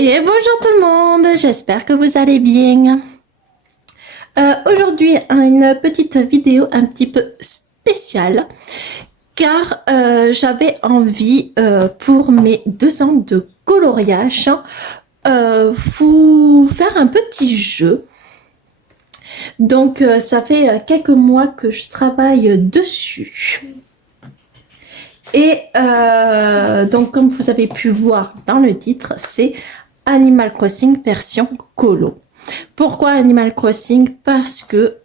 Et bonjour tout le monde, j'espère que vous allez bien. Aujourd'hui, une petite vidéo un petit peu spéciale car j'avais envie pour mes 2 ans de coloriage vous faire un petit jeu. Donc ça fait quelques mois que je travaille dessus. Et donc comme vous avez pu voir dans le titre, c'est Animal Crossing version colo. Pourquoi Animal Crossing? Parce que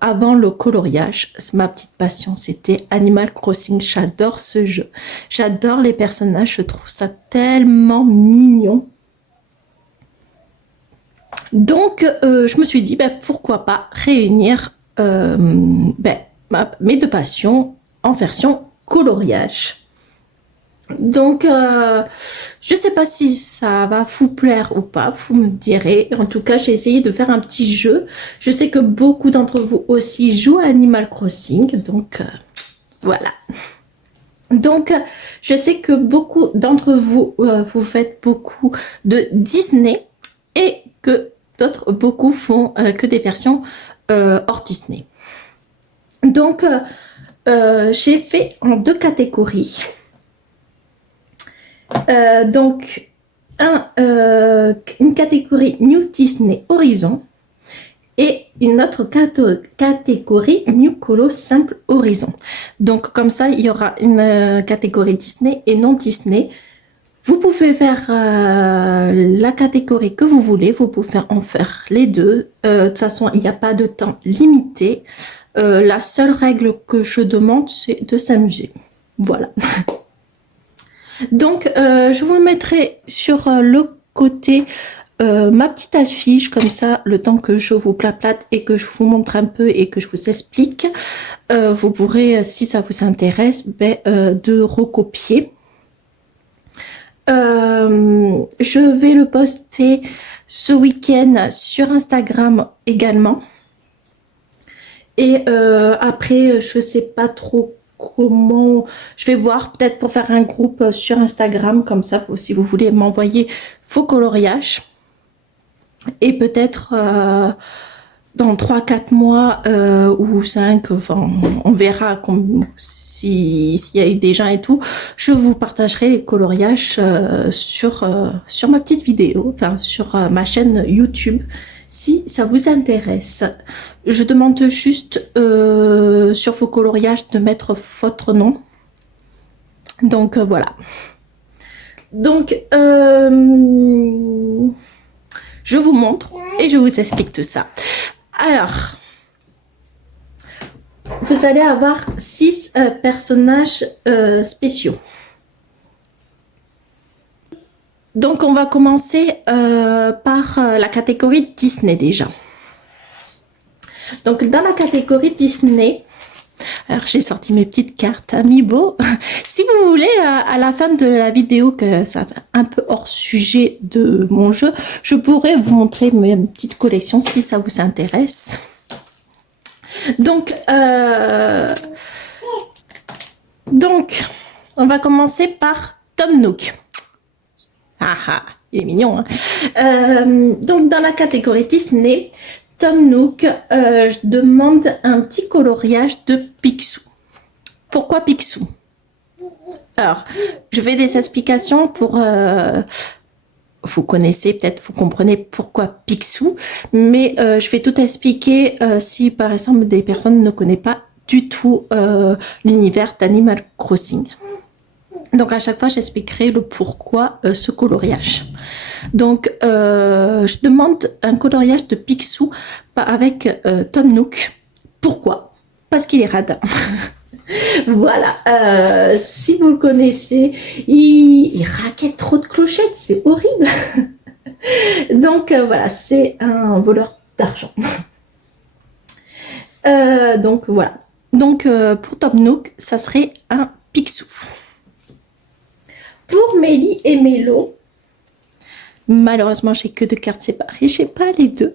avant le coloriage, ma petite passion, c'était Animal Crossing. J'adore ce jeu. J'adore les personnages. Je trouve ça tellement mignon. Donc, je me suis dit, pourquoi pas réunir mes 2 passions en version coloriage. Donc, je ne sais pas si ça va vous plaire ou pas, vous me direz. En tout cas, j'ai essayé de faire un petit jeu. Je sais que beaucoup d'entre vous aussi jouent à Animal Crossing, donc voilà. Donc, je sais que beaucoup d'entre vous, vous faites beaucoup de Disney et que d'autres, beaucoup font que des versions hors Disney. Donc, j'ai fait en 2 catégories. Donc, une catégorie New Disney Horizon et une autre catégorie New Colo Simple Horizon. Donc, comme ça, il y aura une catégorie Disney et non Disney. Vous pouvez faire la catégorie que vous voulez, vous pouvez en faire les deux. De toute façon, il n'y a pas de temps limité. La seule règle que je demande, c'est de s'amuser. Voilà. Donc, je vous mettrai sur le côté ma petite affiche, comme ça, le temps que je vous plaplate et que je vous montre un peu et que je vous explique, vous pourrez, si ça vous intéresse, de recopier. Je vais le poster ce week-end sur Instagram également. Et après, je sais pas trop comment, je vais voir peut-être pour faire un groupe sur Instagram, comme ça, si vous voulez m'envoyer vos coloriages. Et peut-être dans 3-4 mois ou 5, enfin, on verra s'il y a des gens et tout, je vous partagerai les coloriages sur ma petite vidéo, enfin sur ma chaîne YouTube, si ça vous intéresse. Je demande juste sur vos coloriages de mettre votre nom. Donc voilà. Donc je vous montre et je vous explique tout ça. Alors, vous allez avoir 6 personnages spéciaux. Donc, on va commencer par la catégorie Disney déjà. Donc, dans la catégorie Disney, alors j'ai sorti mes petites cartes Amiibo. Si vous voulez, à la fin de la vidéo, que ça va un peu hors sujet de mon jeu, je pourrais vous montrer mes petites collections si ça vous intéresse. Donc, on va commencer par Tom Nook. Ah ah, il est mignon, hein. Donc, dans la catégorie Disney, Tom Nook, je demande un petit coloriage de Picsou. Pourquoi Picsou? Alors, je vais des explications pour... vous connaissez, peut-être vous comprenez pourquoi Picsou, mais je vais tout expliquer si par exemple des personnes ne connaissent pas du tout l'univers d'Animal Crossing. Donc à chaque fois j'expliquerai le pourquoi ce coloriage. Donc je demande un coloriage de Picsou avec Tom Nook. Pourquoi? Parce qu'il est radin. Voilà, si vous le connaissez, il raquette trop de clochettes, c'est horrible. Donc voilà, c'est un voleur d'argent. Donc voilà. Donc pour Tom Nook, ça serait un Picsou. Pour Mélie et Mélo, malheureusement j'ai que 2 cartes séparées, j'ai pas les deux.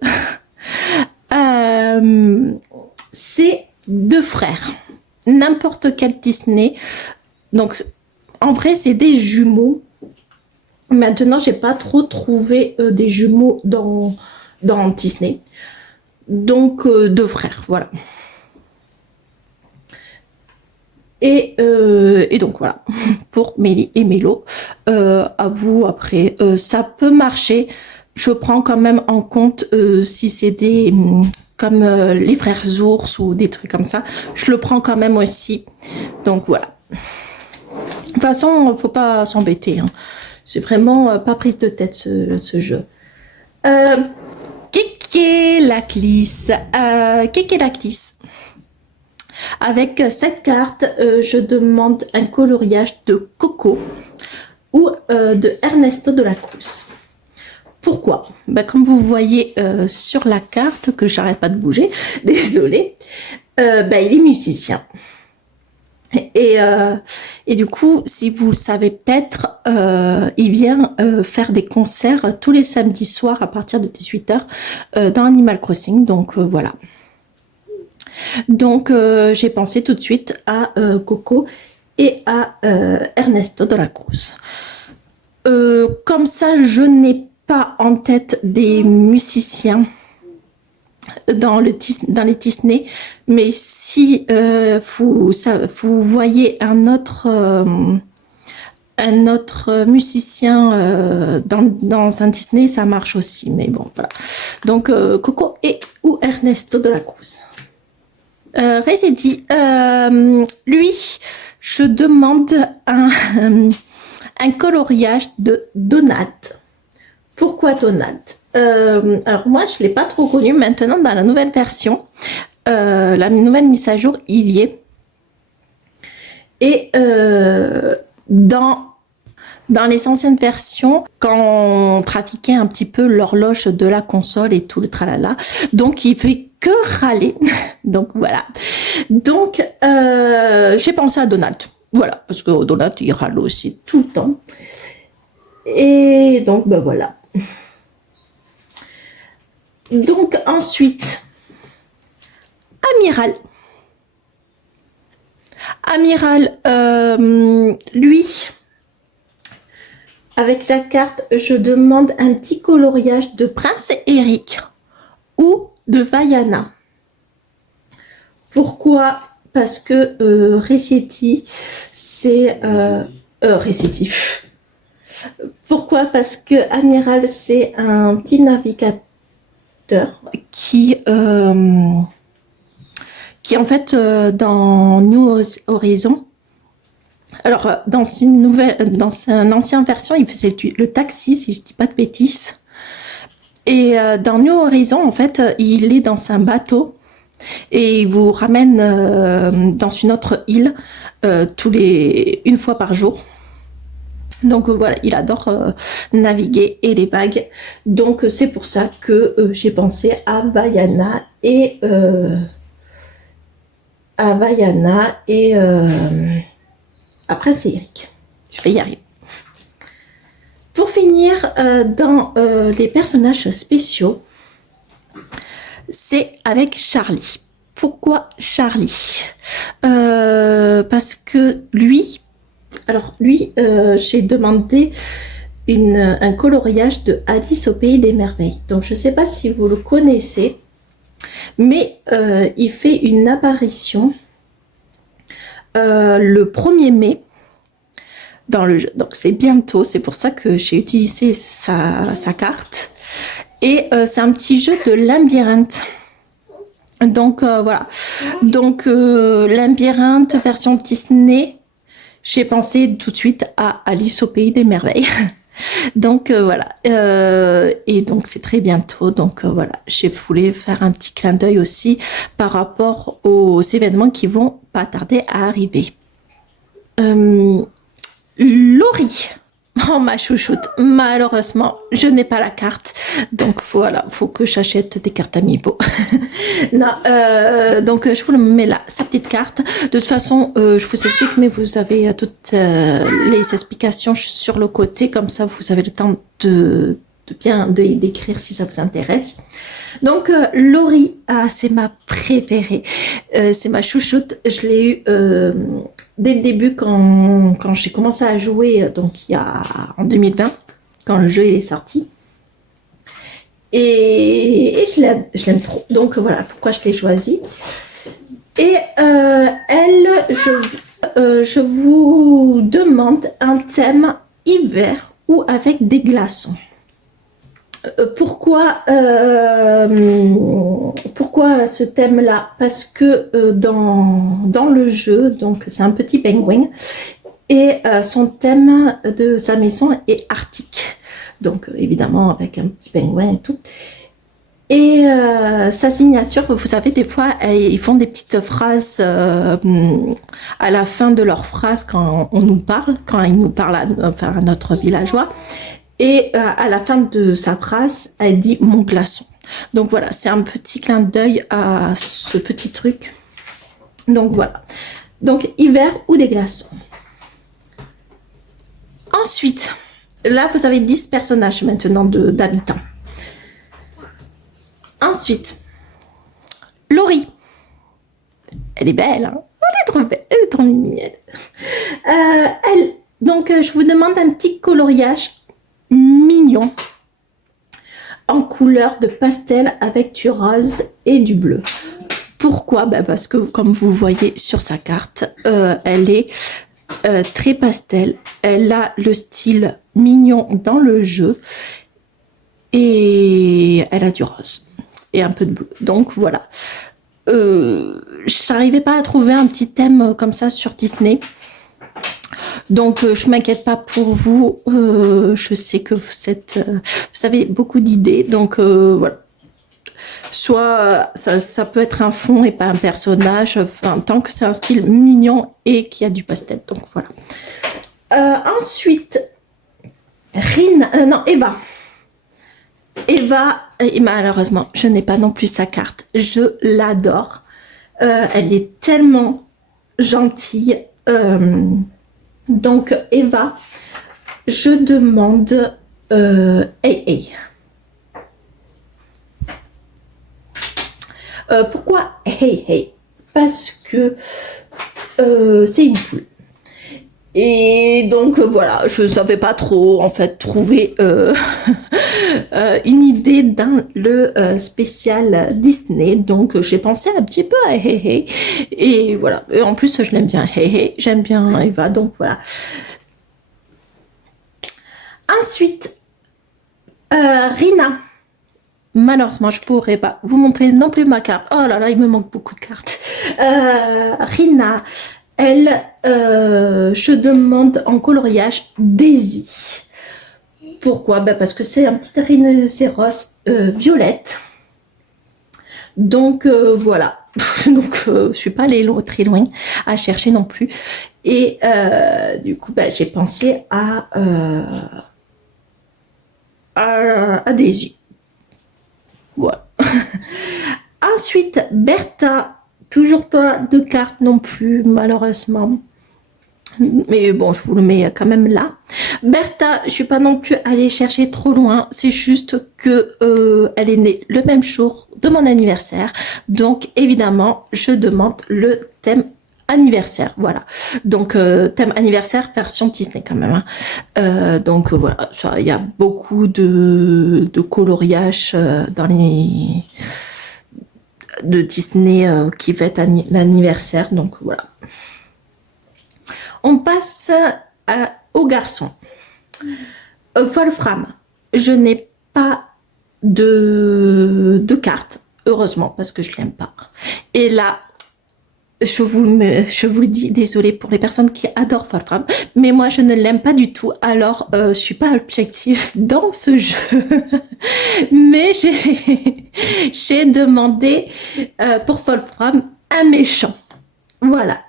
C'est 2 frères. N'importe quel Disney. Donc, en vrai, c'est des jumeaux. Maintenant, j'ai pas trop trouvé des jumeaux dans Disney. Donc, deux frères, voilà. Et donc voilà, pour Mélie et Mélo. À vous, après, ça peut marcher. Je prends quand même en compte si c'est des comme les frères ours ou des trucs comme ça. Je le prends quand même aussi. Donc voilà. De toute façon, faut pas s'embêter. Hein. C'est vraiment pas prise de tête ce jeu. Kéké Laclis. Kéké Laclis. Avec cette carte, je demande un coloriage de Coco ou de Ernesto de la Cruz. Pourquoi? Comme vous voyez sur la carte, que j'arrête pas de bouger, désolée, il est musicien. Et du coup, si vous le savez peut-être, il vient faire des concerts tous les samedis soirs à partir de 18h dans Animal Crossing. Donc voilà. Donc j'ai pensé tout de suite à Coco et à Ernesto de la Cruz. Comme ça, je n'ai pas en tête des musiciens dans les Disney, mais si vous voyez un autre musicien dans un Disney, ça marche aussi. Mais bon, voilà. Donc Coco et ou Ernesto de la Cruz. Rézédi, lui, je demande un coloriage de Donald. Pourquoi Donald? Alors moi, je ne l'ai pas trop connu. Maintenant, dans la nouvelle version, la nouvelle mise à jour, il y est. Et dans les anciennes versions, quand on trafiquait un petit peu l'horloge de la console et tout le tralala, donc il fait que râler. Donc voilà. Donc j'ai pensé à Donald. Voilà, parce que Donald, il râle aussi tout le temps. Et donc voilà. Donc ensuite, Amiral. Amiral, lui, avec sa carte, je demande un petit coloriage de Prince Eric ou de Vaiana. Pourquoi? Parce que Resetti, c'est récétif. Pourquoi? Parce que Amiral, c'est un petit navigateur qui en fait dans New Horizon. Alors dans une ancienne version, il faisait le taxi, si je dis pas de bêtises. Et dans New Horizon, en fait, il est dans un bateau et il vous ramène dans une autre île une fois par jour. Donc voilà, il adore naviguer et les vagues. Donc c'est pour ça que j'ai pensé à Vaiana et après c'est Eric. Je vais y arriver. Pour finir, dans les personnages spéciaux, c'est avec Charlie. Pourquoi Charlie? Parce que lui, j'ai demandé un coloriage de Alice au Pays des Merveilles. Donc, je ne sais pas si vous le connaissez, mais il fait une apparition le 1er mai dans le jeu. Donc, c'est bientôt. C'est pour ça que j'ai utilisé sa carte. Et c'est un petit jeu de labyrinthe. Donc, voilà. Donc, labyrinthe version Disney. J'ai pensé tout de suite à Alice au Pays des Merveilles. Donc voilà, et donc c'est très bientôt, donc voilà, je voulais faire un petit clin d'œil aussi par rapport aux événements qui vont pas tarder à arriver. Laurie, oh ma chouchoute, malheureusement je n'ai pas la carte, donc voilà, faut que j'achète des cartes Amiibo. Non, donc je vous le mets là, sa petite carte. De toute façon, je vous explique, mais vous avez toutes les explications sur le côté, comme ça vous avez le temps de bien d'écrire si ça vous intéresse. Donc Laurie, c'est ma préférée, c'est ma chouchoute. Je l'ai eu dès le début quand j'ai commencé à jouer, donc en 2020. quand le jeu il est sorti. Et je l'aime trop. Donc voilà pourquoi je l'ai choisi. Et je vous demande un thème hiver ou avec des glaçons. Pourquoi ce thème-là? Parce que dans le jeu, donc c'est un petit pingouin, et son thème de sa maison est arctique. Donc évidemment avec un petit pingouin et tout. Et sa signature, vous savez, des fois, ils font des petites phrases à la fin de leur phrase quand on nous parle, quand ils nous parlent à notre villageois. Et à la fin de sa phrase, elle dit « mon glaçon ». Donc voilà, c'est un petit clin d'œil à ce petit truc. Donc voilà. Donc hiver ou des glaçons. Ensuite, là vous avez 10 personnages maintenant d'habitants. Ensuite, Laurie. Elle est belle, hein? Elle est trop belle, elle est trop mignonne. Donc je vous demande un petit coloriage mignon en couleur de pastel avec du rose et du bleu. Pourquoi? Parce que comme vous voyez sur sa carte, elle est très pastel. Elle a le style mignon dans le jeu et elle a du rose et un peu de bleu. Donc voilà. Je n'arrivais pas à trouver un petit thème comme ça sur Disney. Donc, je m'inquiète pas pour vous. Je sais que vous avez beaucoup d'idées. Donc, voilà. Soit ça peut être un fond et pas un personnage. Enfin, tant que c'est un style mignon et qu'il y a du pastel. Donc, voilà. Ensuite, Eva. Eva, et malheureusement, je n'ai pas non plus sa carte. Je l'adore. Elle est tellement gentille. Donc, Eva, je demande hey. Pourquoi hey? Parce que c'est une poule. Et donc, voilà, je ne savais pas trop, en fait, trouver une idée dans le spécial Disney. Donc, j'ai pensé un petit peu à hey. Et voilà. Et en plus, je l'aime bien hey. J'aime bien Eva, donc voilà. Ensuite, Rina. Malheureusement, je ne pourrais pas vous montrer non plus ma carte. Oh là là, il me manque beaucoup de cartes. Rina, elle, je demande en coloriage Daisy. Pourquoi? Parce que c'est un petit rhinocéros violette. Donc, voilà. Donc, je ne suis pas allée très loin à chercher non plus. Et du coup, j'ai pensé à Daisy. Voilà. Ensuite, Bertha, toujours pas de carte non plus, malheureusement. Mais bon, je vous le mets quand même là. Bertha, je suis pas non plus allée chercher trop loin. C'est juste que elle est née le même jour de mon anniversaire. Donc, évidemment, je demande le thème anniversaire. Voilà. Donc, thème anniversaire version Disney quand même. Hein. Donc, voilà. Il y a beaucoup de coloriage dans les de Disney qui va être l'anniversaire. Donc, voilà. On passe aux garçons. Wolfram, je n'ai pas de carte, heureusement, parce que je ne l'aime pas. Et là, je vous le dis, désolée pour les personnes qui adorent Wolfram, mais moi, je ne l'aime pas du tout. Alors, je ne suis pas objective dans ce jeu. Mais j'ai demandé pour Wolfram un méchant. Voilà.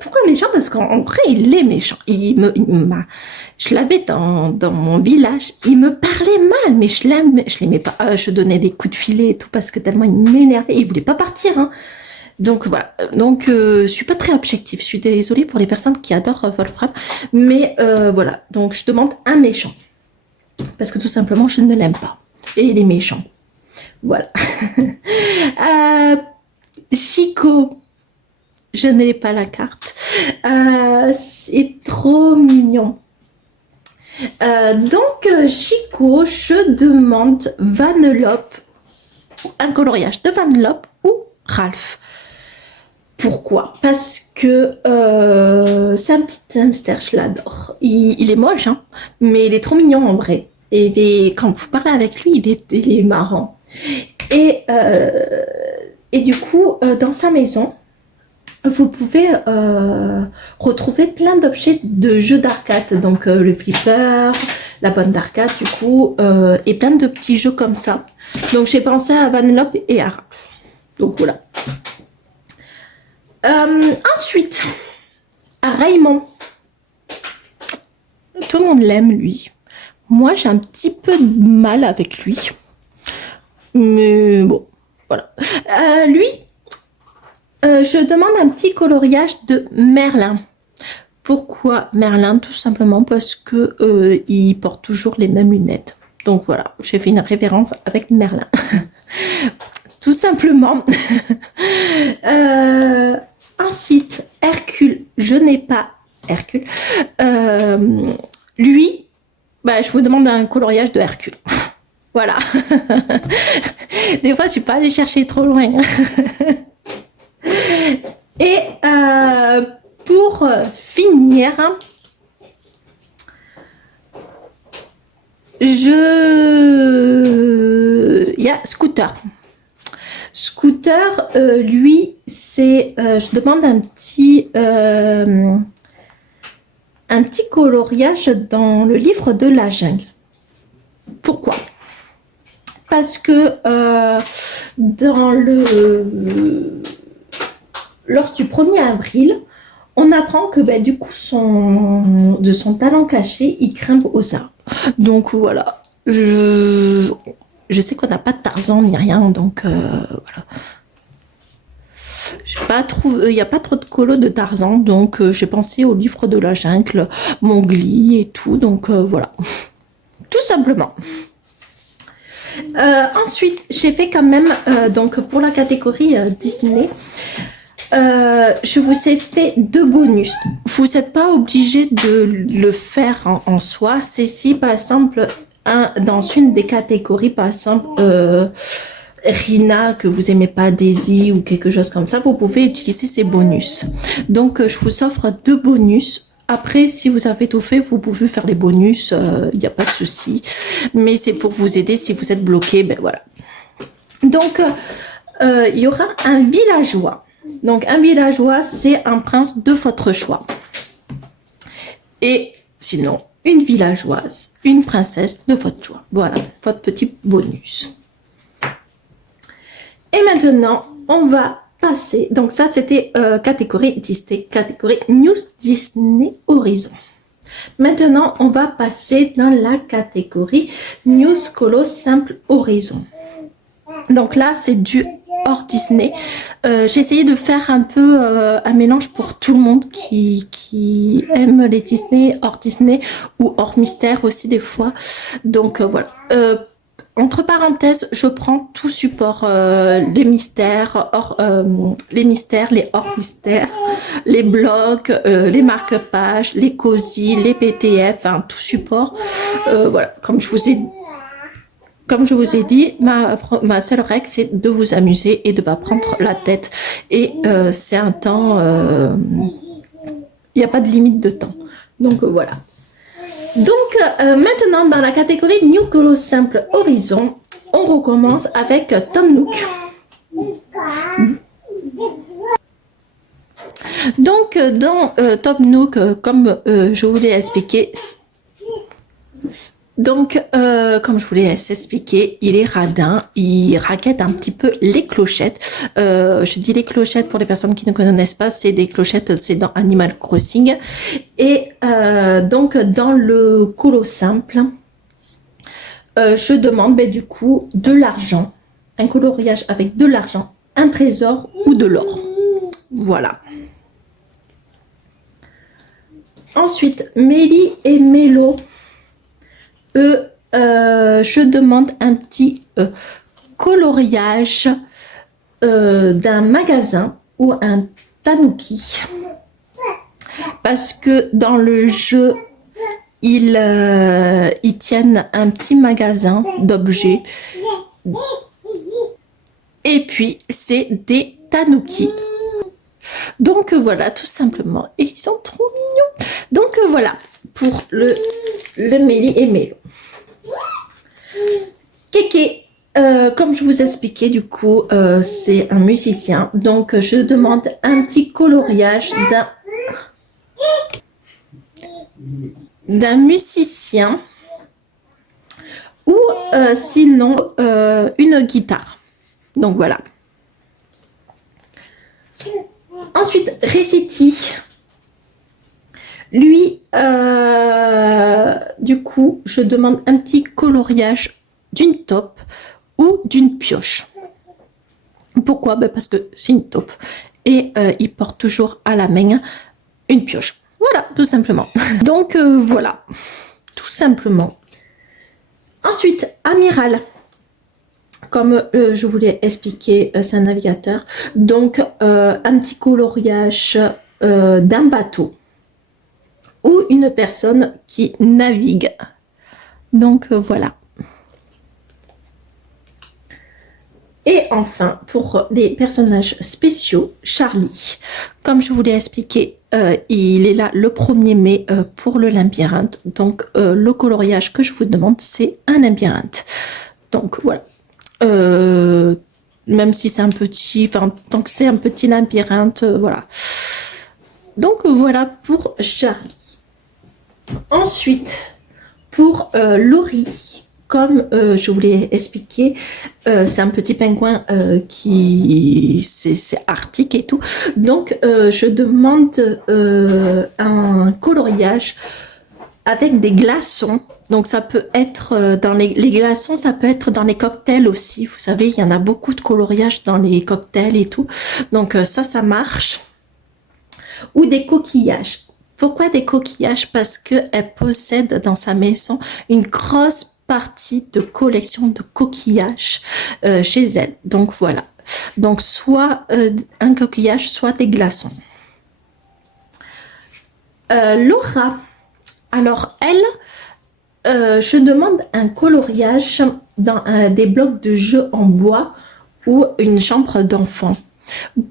Pourquoi méchant? Parce qu'en vrai, il est méchant. Je l'avais dans mon village. Il me parlait mal, mais je l'aimais pas. Je donnais des coups de filet et tout parce que tellement il m'énervait. Il voulait pas partir. Hein. Donc voilà. Donc je suis pas très objective. Je suis désolée pour les personnes qui adorent Wolfram, mais voilà. Donc je demande un méchant parce que tout simplement je ne l'aime pas et il est méchant. Voilà. Chico. Je n'ai pas la carte. C'est trop mignon. Chico, je demande Vanellope, un coloriage de Vanellope ou Ralph. Pourquoi? Parce que c'est un petit hamster, je l'adore. Il est moche, hein, mais il est trop mignon en vrai. Et quand vous parlez avec lui, il est marrant. Et du coup, dans sa maison, vous pouvez retrouver plein d'objets de jeux d'arcade. Donc le flipper, la bonne d'arcade du coup, et plein de petits jeux comme ça. Donc j'ai pensé à Vanellope et à Ralph. Donc voilà. Ensuite, à Raymond. Tout le monde l'aime, lui. Moi, j'ai un petit peu de mal avec lui. Mais bon, voilà. Lui, je demande un petit coloriage de Merlin. Pourquoi Merlin? Tout simplement parce que il porte toujours les mêmes lunettes. Donc voilà, j'ai fait une référence avec Merlin. Tout simplement. Ensuite, Hercule, je n'ai pas Hercule. Lui, bah, je vous demande un coloriage de Hercule. Voilà. Des fois, je suis pas allée chercher trop loin. Et pour finir, il y a Scooter. Scooter, lui, c'est, je demande un petit coloriage dans le livre de la jungle. Pourquoi? Parce que lors du 1er avril, on apprend que du coup, de son talent caché, il grimpe aux arbres. Donc voilà, je sais qu'on n'a pas de Tarzan ni rien, donc voilà. Il n'y a pas trop de colos de Tarzan, donc j'ai pensé au livre de la jungle, Mowgli et tout, donc voilà, tout simplement. Ensuite, j'ai fait quand même, donc pour la catégorie Disney, je vous ai fait 2 bonus. Vous n'êtes pas obligé de le faire en soi. C'est si, par exemple, dans une des catégories, par exemple, Rina, que vous aimez pas, Daisy ou quelque chose comme ça, vous pouvez utiliser ces bonus. Donc, je vous offre 2 bonus. Après, si vous avez tout fait, vous pouvez faire les bonus, il n'y a pas de souci. Mais c'est pour vous aider si vous êtes bloqué, ben voilà. Donc, il y aura un villageois. Donc, un villageois, c'est un prince de votre choix. Et sinon, une villageoise, une princesse de votre choix. Voilà, votre petit bonus. Et maintenant, on va passer. Donc ça, c'était catégorie Disney, catégorie News Disney Horizon. Maintenant, on va passer dans la catégorie News Colo Simple Horizon. Donc là, c'est du hors Disney. J'ai essayé de faire un peu un mélange pour tout le monde qui aime les Disney, hors Disney ou hors mystère aussi des fois. Donc voilà. Entre parenthèses, je prends tout support, les mystères, les hors-mystères, les blogs, les marque-pages, les COSI, les PDF, hein, tout support. Voilà, comme je vous ai dit, ma seule règle, c'est de vous amuser et de ne pas prendre la tête. Et c'est un temps, il n'y a pas de limite de temps. Donc voilà. Donc maintenant dans la catégorie New Colo Simple Horizon, on recommence avec Tom Nook. Donc dans Tom Nook, comme je vous l'ai expliqué, il est radin, il raquette un petit peu les clochettes. Je dis les clochettes pour les personnes qui ne connaissent pas, c'est des clochettes, c'est dans Animal Crossing. Et donc dans le colo simple, je demande du coup de l'argent, un coloriage avec de l'argent, un trésor ou de l'or. Voilà. Ensuite, Mélie et Mélo. Je demande un petit coloriage d'un magasin ou un tanuki. Parce que dans le jeu ils tiennent un petit magasin d'objets. Et puis, c'est des tanuki. Donc, voilà, tout simplement. Et ils sont trop mignons. Donc, voilà, pour le Mélie et Mélo. Kéké, comme je vous expliquais, du coup, c'est un musicien. Donc, je demande un petit coloriage d'un musicien ou sinon une guitare. Donc, voilà. Ensuite, Recity. Lui, du coup, je demande un petit coloriage d'une taupe ou d'une pioche. Pourquoi? Ben parce que c'est une taupe et il porte toujours à la main une pioche. Voilà, tout simplement. Donc, voilà, tout simplement. Ensuite, Amiral. Comme je vous l'ai expliqué, c'est un navigateur. Donc, un petit coloriage d'un bateau ou une personne qui navigue. Donc, voilà. Et enfin, pour les personnages spéciaux, Charlie. Comme je vous l'ai expliqué, il est là le 1er mai pour le labyrinthe. Donc, le coloriage que je vous demande, c'est un labyrinthe. Donc, voilà. Même si c'est un petit, enfin, tant que c'est un petit labyrinthe, voilà. Donc, voilà pour Charlie. Ensuite, pour Laurie. Comme je vous l'ai expliqué, c'est un petit pingouin qui c'est arctique et tout. Donc, je demande un coloriage avec des glaçons. Donc, ça peut être dans les glaçons, ça peut être dans les cocktails aussi. Vous savez, il y en a beaucoup de coloriage dans les cocktails et tout. Donc, ça marche. Ou des coquillages. Pourquoi des coquillages? Parce qu'elle possède dans sa maison une grosse partie de collection de coquillages chez elle. Donc voilà. Donc soit un coquillage, soit des glaçons. Laura. Alors elle, je demande un coloriage dans des blocs de jeu en bois ou une chambre d'enfant.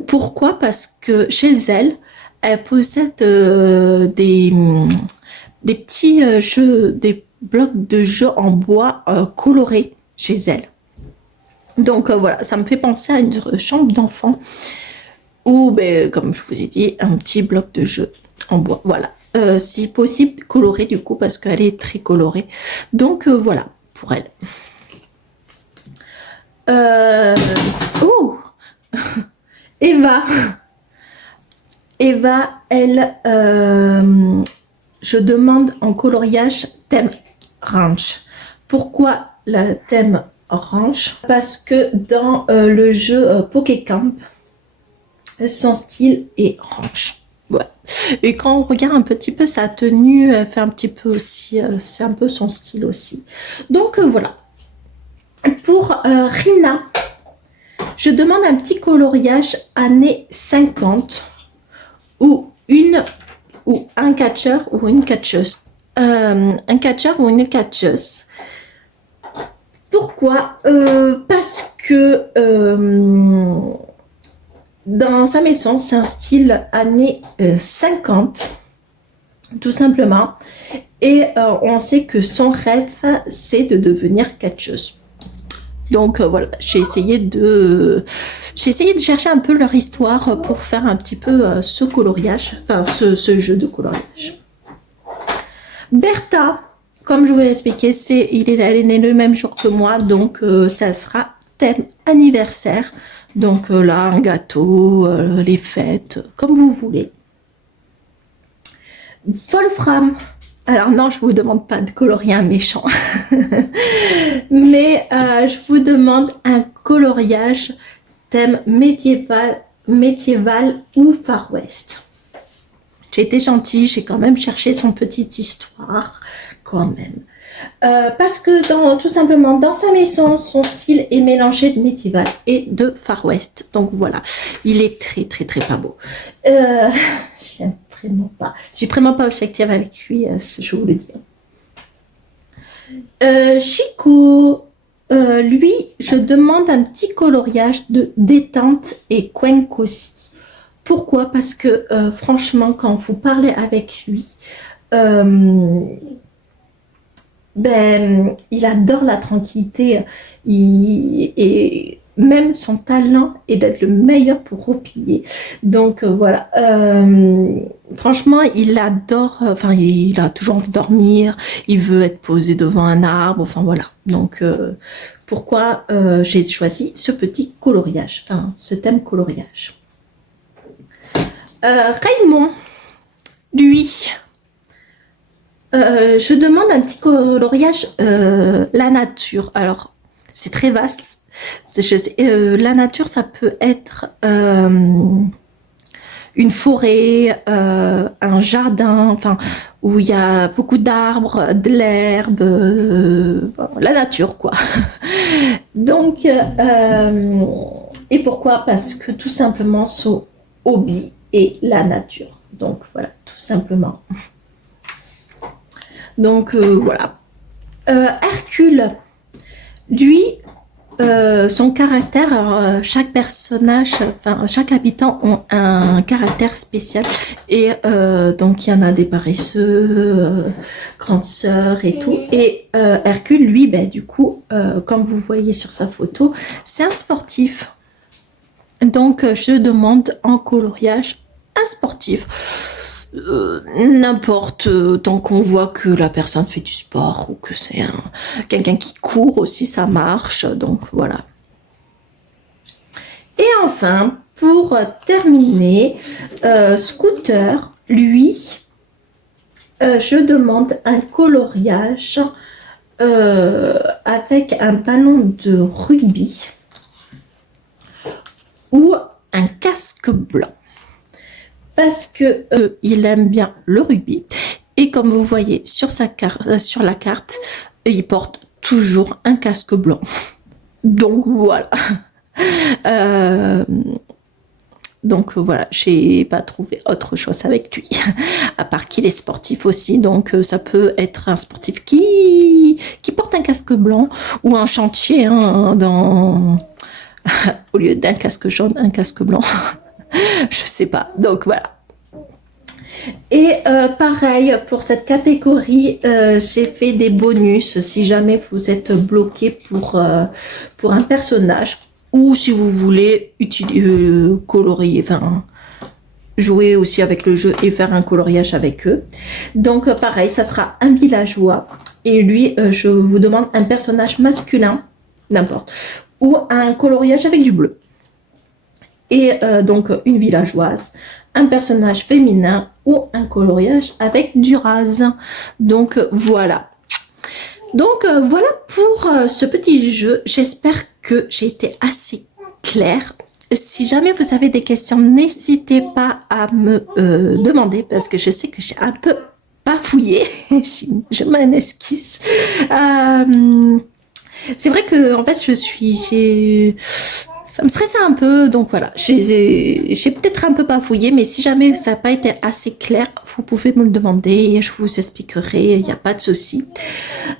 Pourquoi? Parce que chez elle, elle possède des petits jeux, des blocs de jeux en bois colorés chez elle. Donc voilà, ça me fait penser à une chambre d'enfant ou, ben, comme je vous ai dit, un petit bloc de jeu en bois. Voilà, si possible coloré du coup parce qu'elle est très colorée. Donc voilà pour elle. Oh Eva. Eva, elle, je demande en coloriage thème orange. Pourquoi le thème orange? Parce que dans le jeu Pokécamp, son style est orange. Ouais. Et quand on regarde un petit peu sa tenue, elle fait un petit peu aussi, c'est un peu son style aussi. Donc voilà. Pour Rina, je demande un petit coloriage années 50 ou un catcheur ou une catcheuse. Un catcheur ou une catcheuse. Pourquoi? Parce que dans sa maison, c'est un style années 50, tout simplement. Et on sait que son rêve, c'est de devenir catcheuse. Donc voilà, j'ai essayé de chercher un peu leur histoire pour faire un petit peu ce coloriage, enfin ce jeu de coloriage. Bertha, comme je vous l'ai expliqué, elle est née le même jour que moi, donc ça sera thème anniversaire. Donc là, un gâteau, les fêtes, comme vous voulez. Wolfram. Alors non, je vous demande pas de colorier un méchant, mais je vous demande un coloriage thème médiéval ou Far West. J'ai été gentille, j'ai quand même cherché son petite histoire, quand même. Parce que tout simplement, dans sa maison, son style est mélangé de médiéval et de Far West. Donc voilà, il est très très très pas beau. Je l'aime vraiment pas. Je suis vraiment pas objective avec lui, je vous le dis. Chico, lui, je demande un petit coloriage de détente et cuenque aussi. Pourquoi? Parce que franchement, quand vous parlez avec lui, euh, ben, il adore la tranquillité et même son talent est d'être le meilleur pour replier. Donc voilà, franchement, il adore, enfin, il a toujours envie de dormir, il veut être posé devant un arbre, enfin voilà. Donc pourquoi j'ai choisi ce petit coloriage, enfin ce thème coloriage. Raymond, lui, je demande un petit coloriage la nature. Alors, c'est très vaste. La nature, ça peut être une forêt, un jardin, enfin, où il y a beaucoup d'arbres, de l'herbe, la nature, quoi. Donc, et pourquoi? Parce que tout simplement, son hobby est la nature. Donc, voilà, tout simplement. Donc voilà. Hercule, lui, son caractère, alors chaque personnage, enfin chaque habitant ont un caractère spécial et donc il y en a des paresseux, grande sœur et tout. Et Hercule, lui, ben du coup, comme vous voyez sur sa photo, c'est un sportif. Donc je demande en coloriage un sportif. N'importe, tant qu'on voit que la personne fait du sport ou que c'est quelqu'un qui court aussi, ça marche. Donc voilà. Et enfin, pour terminer, Scooter, lui, je demande un coloriage avec un ballon de rugby ou un casque blanc. Parce que il aime bien le rugby et comme vous voyez sur la carte, il porte toujours un casque blanc. Donc voilà. Donc voilà, j'ai pas trouvé autre chose avec lui, à part qu'il est sportif aussi. Donc ça peut être un sportif qui porte un casque blanc ou un chantier hein, au lieu d'un casque jaune, un casque blanc. Je sais pas. Donc voilà. Et pareil, pour cette catégorie, j'ai fait des bonus si jamais vous êtes bloqué pour un personnage ou si vous voulez colorier, enfin jouer aussi avec le jeu et faire un coloriage avec eux. Donc pareil, ça sera un villageois et lui, je vous demande un personnage masculin, n'importe, ou un coloriage avec du bleu. Et donc une villageoise, un personnage féminin ou un coloriage avec du rase. Donc voilà. Donc voilà pour ce petit jeu. J'espère que j'ai été assez claire. Si jamais vous avez des questions, n'hésitez pas à me demander parce que je sais que j'ai un peu bafouillé. Je m'en excuse. C'est vrai que en fait ça me stressait un peu, donc voilà, j'ai peut-être un peu bafouillé, mais si jamais ça n'a pas été assez clair, vous pouvez me le demander, je vous expliquerai, il n'y a pas de souci.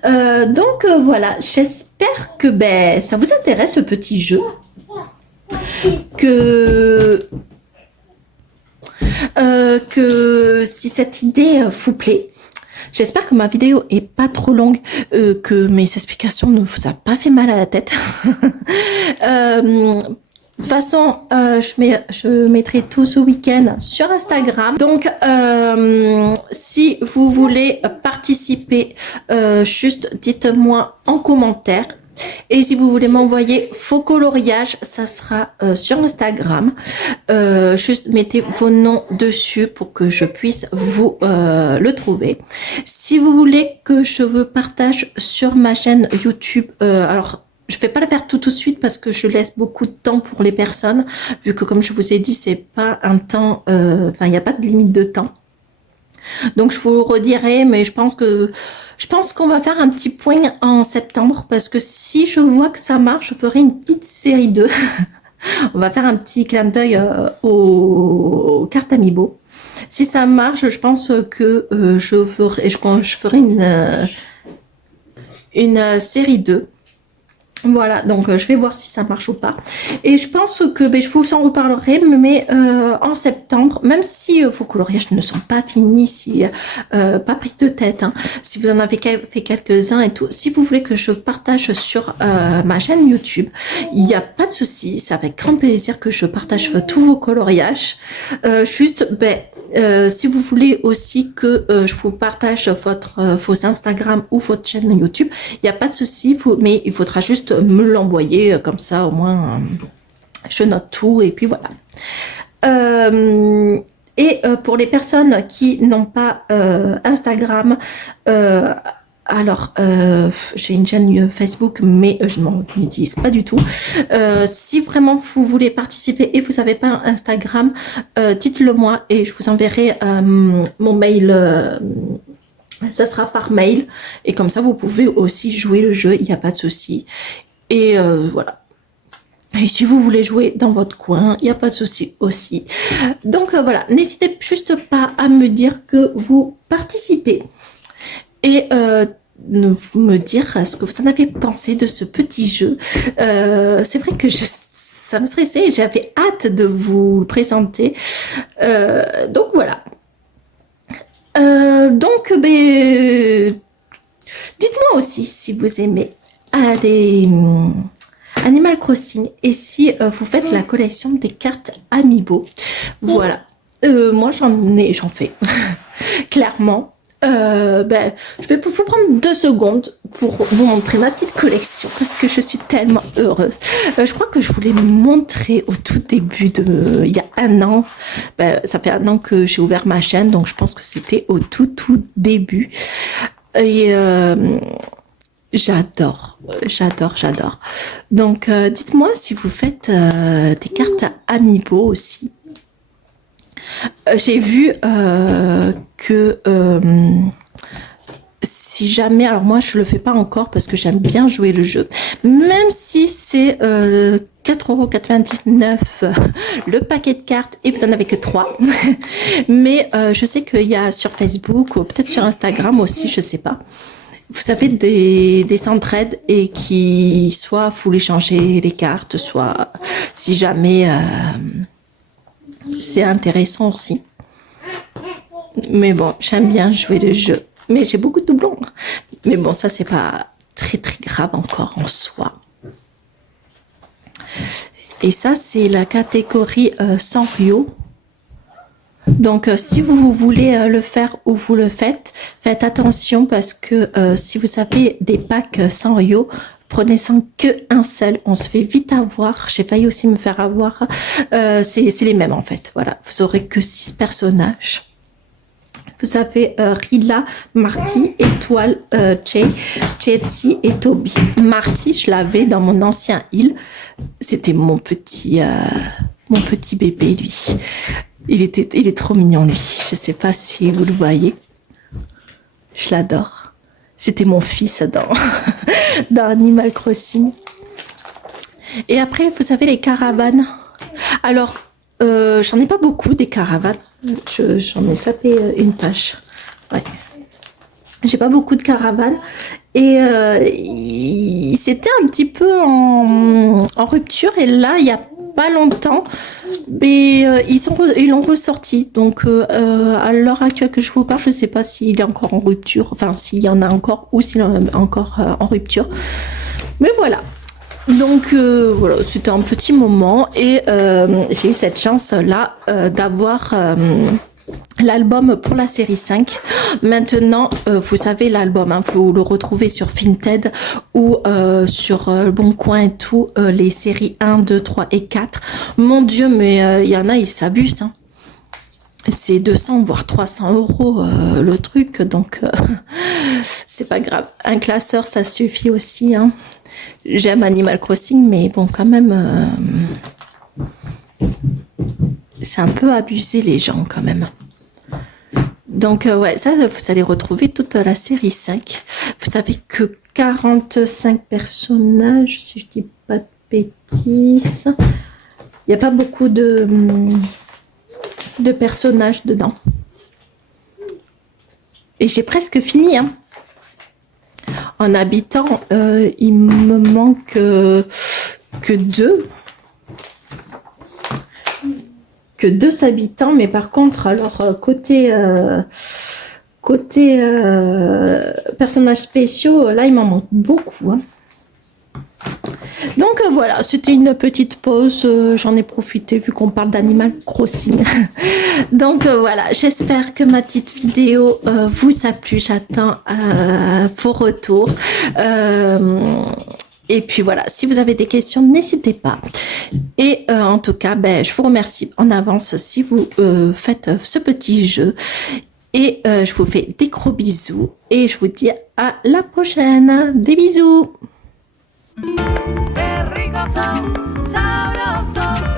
Donc voilà, j'espère que ça vous intéresse ce petit jeu, que si cette idée vous plaît. J'espère que ma vidéo est pas trop longue, que mes explications ne vous a pas fait mal à la tête. De toute façon, je mettrai tout ce week-end sur Instagram. Donc, si vous voulez participer, juste dites-moi en commentaire. Et si vous voulez m'envoyer vos coloriages, ça sera sur Instagram. Juste mettez vos noms dessus pour que je puisse vous le trouver. Si vous voulez que je vous partage sur ma chaîne YouTube, alors je ne vais pas le faire tout de suite parce que je laisse beaucoup de temps pour les personnes, vu que comme je vous ai dit, c'est pas un temps, enfin il n'y a pas de limite de temps. Donc je vous redirai, mais je pense qu'on va faire un petit point en septembre parce que si je vois que ça marche, je ferai une petite série 2. On va faire un petit clin d'œil aux cartes Amiibo. Si ça marche, je pense que je ferai une série 2. Voilà, donc je vais voir si ça marche ou pas. Et je pense que je vous en reparlerai, mais en septembre, même si vos coloriages ne sont pas finis, si pas prise de tête, hein, si vous en avez fait quelques-uns et tout, si vous voulez que je partage sur ma chaîne YouTube, il n'y a pas de souci, c'est avec grand plaisir que je partage tous vos coloriages. Juste, si vous voulez aussi que je vous partage vos Instagram ou votre chaîne YouTube, il n'y a pas de souci, mais il faudra juste me l'envoyer comme ça, au moins je note tout et puis voilà. Pour les personnes qui n'ont pas Instagram, alors j'ai une chaîne Facebook, mais je ne m'en utilise pas du tout. Si vraiment vous voulez participer et vous n'avez pas Instagram, dites-le moi et je vous enverrai mon mail. Ça sera par mail et comme ça vous pouvez aussi jouer le jeu, il n'y a pas de souci. Et voilà. Et si vous voulez jouer dans votre coin, il n'y a pas de souci aussi. Donc voilà, n'hésitez juste pas à me dire que vous participez et me dire ce que vous en avez pensé de ce petit jeu. C'est vrai que ça me stressait, j'avais hâte de vous le présenter. Donc voilà. Dites-moi aussi si vous aimez Animal Crossing et si vous faites la collection des cartes Amiibo. Voilà. Moi, j'en fais. Clairement. Je vais vous prendre 2 secondes pour vous montrer ma petite collection parce que je suis tellement heureuse. Je crois que je voulais me montrer au tout début il y a 1 an. Ça fait 1 an que j'ai ouvert ma chaîne, donc je pense que c'était au tout début. Et j'adore. Donc, dites-moi si vous faites des cartes Amiibo aussi. J'ai vu que si jamais, alors moi je le fais pas encore parce que j'aime bien jouer le jeu, même si c'est 4,99 € le paquet de cartes et vous en avez que 3. Mais je sais qu'il y a sur Facebook ou peut-être sur Instagram aussi, je sais pas. Vous savez, des centraides et qui soit vous échanger les cartes, soit si jamais c'est intéressant aussi. Mais bon, j'aime bien jouer le jeu. Mais j'ai beaucoup de doublons. Mais bon, ça, c'est pas très grave encore en soi. Et ça, c'est la catégorie Sanrio. Donc, si vous voulez le faire ou vous le faites, faites attention parce que si vous avez des packs Sanrio, prenez sans qu'un seul, on se fait vite avoir. J'ai failli aussi me faire avoir. C'est les mêmes en fait. Voilà, vous aurez que 6 personnages. Vous avez Rilla, Marty, Étoile, Chelsea et Toby. Marty, je l'avais dans mon ancien île. C'était mon petit bébé, lui. Il est trop mignon, lui. Je sais pas si vous le voyez. Je l'adore. C'était mon fils dans Animal Crossing. Et après, vous savez, les caravanes. Alors, j'en ai pas beaucoup des caravanes. J'en ai sapé une page. Ouais. J'ai pas beaucoup de caravanes. Et c'était un petit peu en rupture. Et là, il y a pas longtemps, mais ils l'ont ressorti. Donc, à l'heure actuelle que je vous parle, je sais pas s'il est encore en rupture. Enfin, s'il y en a encore ou s'il est encore en rupture. Mais voilà. Donc voilà, c'était un petit moment et j'ai eu cette chance-là d'avoir l'album pour la série 5. Maintenant, vous savez l'album, hein, vous le retrouvez sur Vinted ou sur Bon Coin et tout, les séries 1, 2, 3 et 4. Mon Dieu, mais il y en a, ils s'abusent. Hein. C'est 200 voire 300 € le truc, donc c'est pas grave. Un classeur, ça suffit aussi, hein. J'aime Animal Crossing, mais bon, quand même, c'est un peu abusé les gens, quand même. Donc, ouais, ça, vous allez retrouver toute la série 5. Vous savez que 45 personnages, si je dis pas de bêtises. Il n'y a pas beaucoup de personnages dedans. Et j'ai presque fini, hein. en habitants, il me manque que deux. Que 2 habitants, mais par contre, alors côté personnages spéciaux, là, il m'en manque beaucoup. Hein. Donc voilà, c'était une petite pause, j'en ai profité vu qu'on parle d'Animal Crossing. Donc voilà, j'espère que ma petite vidéo vous a plu, j'attends vos retours. Et puis voilà, si vous avez des questions, n'hésitez pas. Et en tout cas, je vous remercie en avance si vous faites ce petit jeu. Et je vous fais des gros bisous et je vous dis à la prochaine. Des bisous. Qué ricos son, sabrosos.